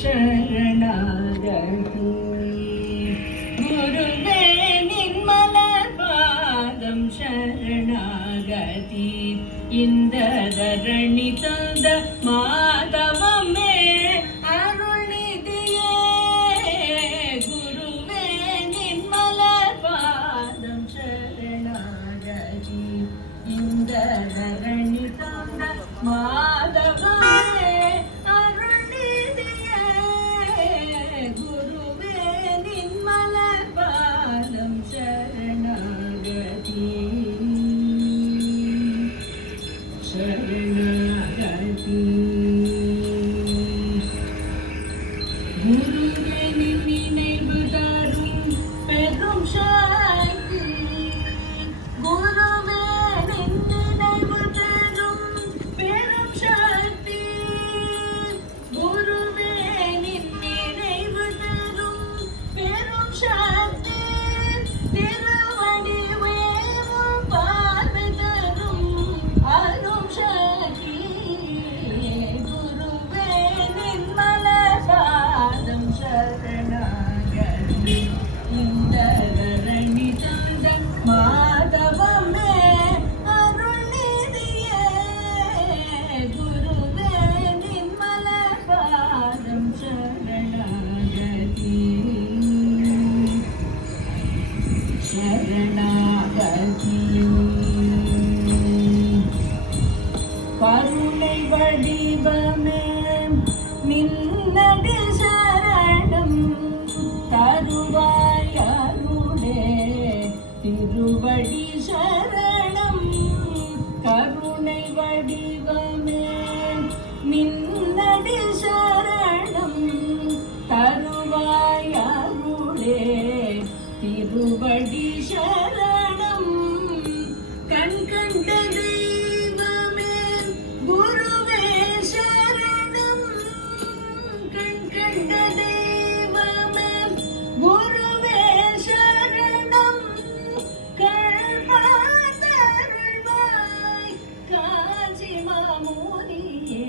शरणागति गुरुवे निन्मलपादं शरणागति इंदधरणि तंद माधवमे अरुणिदिये गुरुवे निन्मलपादं शरणागति इंदधरणि तंद माधवमे अरुणिदिये गुरुवे निन्मलपादं शरणागति शरणागति गुरुवे निन्निனைவு தரும் பெரும் சக்தி गुरुवे निन्निனைவு தரும் பெரும் சக்தி गुरुवे निन्निனைவு தரும் பெரும் சக்தி திருவடி வேவும் பார்வை தரும் அரும் சக்தி गुरुवे நின்மலபாதம் शरणागति इंदधरणि तंद माधवमे अरुणिदिये गुरुवे निन्मलपादं शरणागति शरणागति கருணை வடிவமே நின்னடி சரணம் தருவாய் அருளே திருவடி சரணம் கருணை வடிவமே நின்னடி சரணம் தருவாய் அருளே திருவடி சரணம் கண் கண்ட தெய்வமே குருவே சரணம் கண் கண்ட தெய்வமே குருவே சரணம் கள்வாதருள்வாய் காஞ்சி மாமுனியே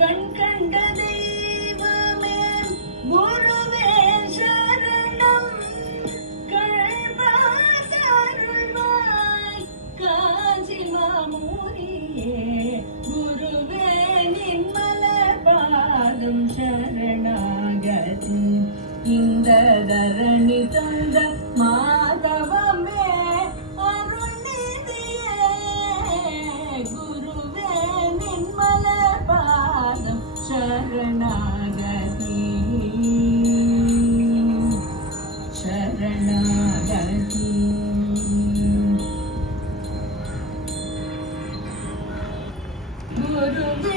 கண் கண்ட தெய்வமே குருவே சரணம் கள்வாதருள்வாய் காஞ்சி மாமுனியே गुरुवे निन्मलपादं शरणागति इंदधरणि तंद माधवमे अरुणिदिये गुरुवे निन्मलपादं शरणागति शरणागति गुरुवे